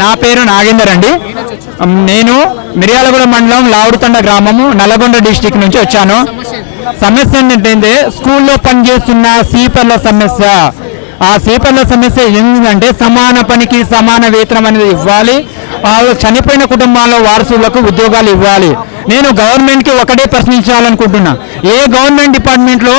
నా పేరు నాగేందర్ అండి. నేను మిర్యాలగూడ మండలం లావుడుతండ గ్రామము నల్గొండ డిస్టిక్ నుంచి వచ్చాను. సమస్య ఏంటంటే స్కూల్లో పనిచేస్తున్న సీపర్ల సమస్య. ఆ సీపర్ల సమస్య ఏంటంటే సమాన పనికి సమాన వేతనం అనేది ఇవ్వాలి. వాళ్ళు చనిపోయిన కుటుంబాల్లో వారసులకు ఉద్యోగాలు ఇవ్వాలి. నేను గవర్నమెంట్కి ఒకటే ప్రశ్నించాలనుకుంటున్నా. ఏ గవర్నమెంట్ డిపార్ట్మెంట్లో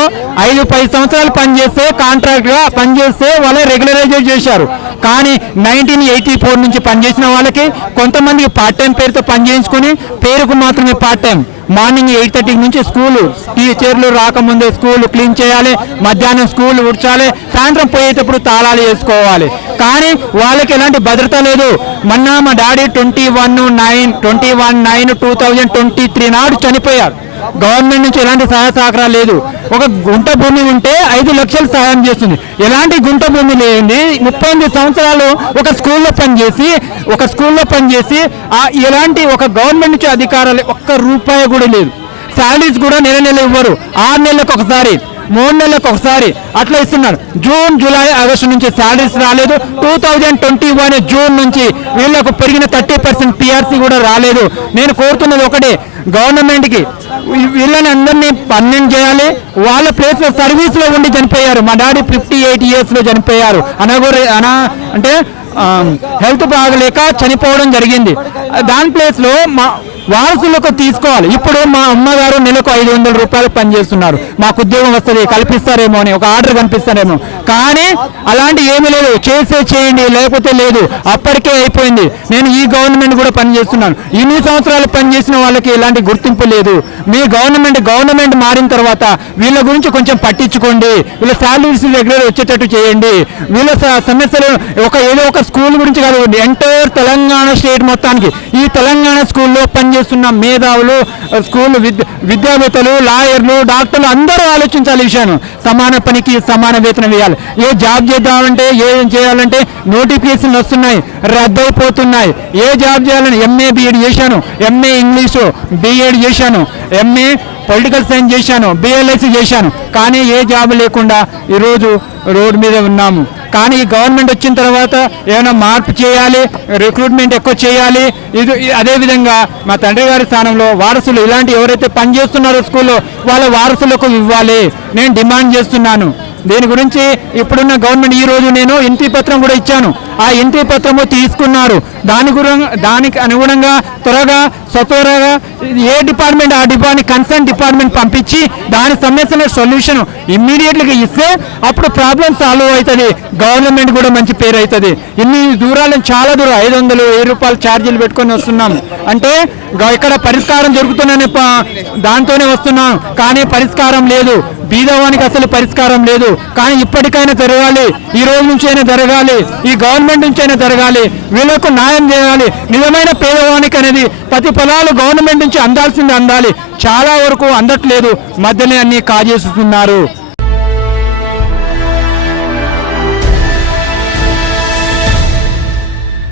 ఐదు పది సంవత్సరాలు పనిచేస్తే కాంట్రాక్ట్గా పనిచేస్తే వాళ్ళే రెగ్యులరైజ్ చేశారు. కానీ నైన్టీన్ ఎయిటీ ఫోర్ నుంచి పనిచేసిన వాళ్ళకి కొంతమందికి పార్ట్ టైం పేరుతో పనిచేయించుకొని పేరుకు మాత్రమే part time morning eight thirty నుంచి స్కూలు టీచర్లు రాకముందే స్కూల్ క్లీన్ చేయాలి మధ్యాహ్నం స్కూల్ ఉడ్చాలి సాయంత్రం పోయేటప్పుడు తాళాలు వేసుకోవాలి. కానీ వాళ్ళకి ఎలాంటి భద్రత లేదు. మొన్న మా daddy twenty one nine twenty one nine two thousand twenty three నాడు చనిపోయారు. గవర్నమెంట్ నుంచి ఎలాంటి సహాయ సహకారాలు లేదు. ఒక గుంట భూమి ఉంటే ఐదు లక్షలు సహాయం చేస్తుంది. ఎలాంటి గుంట భూమి లేని ముప్పై ఎనిమిది సంవత్సరాలు ఒక స్కూల్లో పనిచేసి ఒక స్కూల్లో పనిచేసి ఆ ఎలాంటి ఒక గవర్నమెంట్ నుంచి అధికారాలు ఒక్క రూపాయి కూడా లేదు. శాలరీస్ కూడా నెల నెల ఇవ్వరు. ఆరు నెలలకు ఒకసారి మూడు నెలలకు ఒకసారి అట్లా ఇస్తున్నారు. జూన్ జూలై ఆగస్టు నుంచి శాలరీస్ రాలేదు. Two thousand twenty one June నుంచి వీళ్ళకు పెరిగిన థర్టీ పర్సెంట్ పిఆర్సీ కూడా రాలేదు. నేను కోరుతున్నది ఒకటే గవర్నమెంట్కి వీళ్ళని అందరినీ పన్నెండు చేయాలి. వాళ్ళ ప్లేస్లో సర్వీస్లో ఉండి చనిపోయారు. మా డాడీ ఫిఫ్టీ ఎయిట్ ఇయర్స్లో చనిపోయారు. అనగోరు అనా అంటే హెల్త్ బాగలేక చనిపోవడం జరిగింది. దాని ప్లేస్లో మా వారసులకు తీసుకోవాలి. ఇప్పుడు మా అమ్మగారు నెలకు ఐదు వందల రూపాయలు పనిచేస్తున్నారు. మాకు ఉద్యోగం వస్తుంది కల్పిస్తారేమో అని ఒక ఆర్డర్ కనిపిస్తారేమో. కానీ అలాంటి ఏమీ లేదు. చేసే చేయండి లేకపోతే లేదు. అప్పటికే అయిపోయింది. నేను ఈ గవర్నమెంట్ కూడా పనిచేస్తున్నాను. ఇన్ని సంవత్సరాలు పనిచేసిన వాళ్ళకి ఎలాంటి గుర్తింపు లేదు. మీ గవర్నమెంట్ గవర్నమెంట్ మారిన తర్వాత వీళ్ళ గురించి కొంచెం పట్టించుకోండి. వీళ్ళ శాలరీస్ రెగ్యులర్ వచ్చేటట్టు చేయండి. వీళ్ళ స- సమస్యలు ఒక గురించి కాదు ఎంటైర్ తెలంగాణ స్టేట్ మొత్తానికి. ఈ తెలంగాణ స్కూల్లో పనిచేస్తున్న మేధావులు స్కూల్ విద్య విద్యావేత్తలు లాయర్లు డాక్టర్లు అందరూ ఆలోచించాలి విషయాన్ని. సమాన పనికి సమాన వేతనం వేయాలి. ఏ జాబ్ చేద్దామంటే ఏం చేయాలంటే నోటిఫికేషన్లు వస్తున్నాయి రద్దయిపోతున్నాయి. ఏ జాబ్ చేయాలని ఎంఏ బీఎడ్ చేశాను ఎంఏ ఇంగ్లీషు బీఎడ్ చేశాను ఎంఏ పొలిటికల్ సైన్స్ చేశాను బిఎల్ఎస్సి చేశాను. కానీ ఏ జాబ్ లేకుండా ఈరోజు రోడ్డు మీద ఉన్నాము. కానీ ఈ గవర్నమెంట్ వచ్చిన తర్వాత ఏమైనా మార్పు చేయాలి రిక్రూట్మెంట్ ఎక్కువ చేయాలి ఇది అదేవిధంగా మా తండ్రి గారి స్థానంలో వారసులు ఇలాంటి ఎవరైతే పనిచేస్తున్నారో స్కూల్లో వాళ్ళ వారసులకు ఇవ్వాలి. నేను డిమాండ్ చేస్తున్నాను. దీని గురించి ఇప్పుడున్న గవర్నమెంట్ ఈ రోజు నేను ఇంటి పత్రం కూడా ఇచ్చాను. ఆ ఇంటి పత్రము తీసుకున్నారు. దాని గుర దానికి అనుగుణంగా త్వరగా సత్వరగా ఏ డిపార్ట్మెంట్ ఆ డిపార్ట్మెంట్ కన్సర్న్ డిపార్ట్మెంట్ పంపించి దాని సమస్యల సొల్యూషన్ ఇమ్మీడియట్గా ఇస్తే అప్పుడు ప్రాబ్లం సాల్వ్ అవుతుంది. గవర్నమెంట్ కూడా మంచి పేరు అవుతుంది. ఇన్ని దూరాలను చాలా దూరం ఐదు వందలు వెయ్యి రూపాయలు ఛార్జీలు పెట్టుకొని వస్తున్నాం. అంటే గ- ఇక్కడ పరిష్కారం జరుగుతుందని దాంతోనే వస్తున్నాం. కానీ పరిష్కారం లేదు. బీదవానికి అసలు పరిష్కారం లేదు. కానీ ఇప్పటికైనా జరగాలి. ఈ రోజు నుంచి అయినా జరగాలి. ఈ గవర్నమెంట్ నుంచి అయినా జరగాలి. వీళ్ళకు న్యాయం చేయాలి. నిజమైన పేదవానికి అనేది ప్రతి ఫలాలు గవర్నమెంట్ నుంచి అందాల్సింది అందాలి. చాలా వరకు అందట్లేదు. మధ్యనే అన్ని కాజేస్తున్నారు.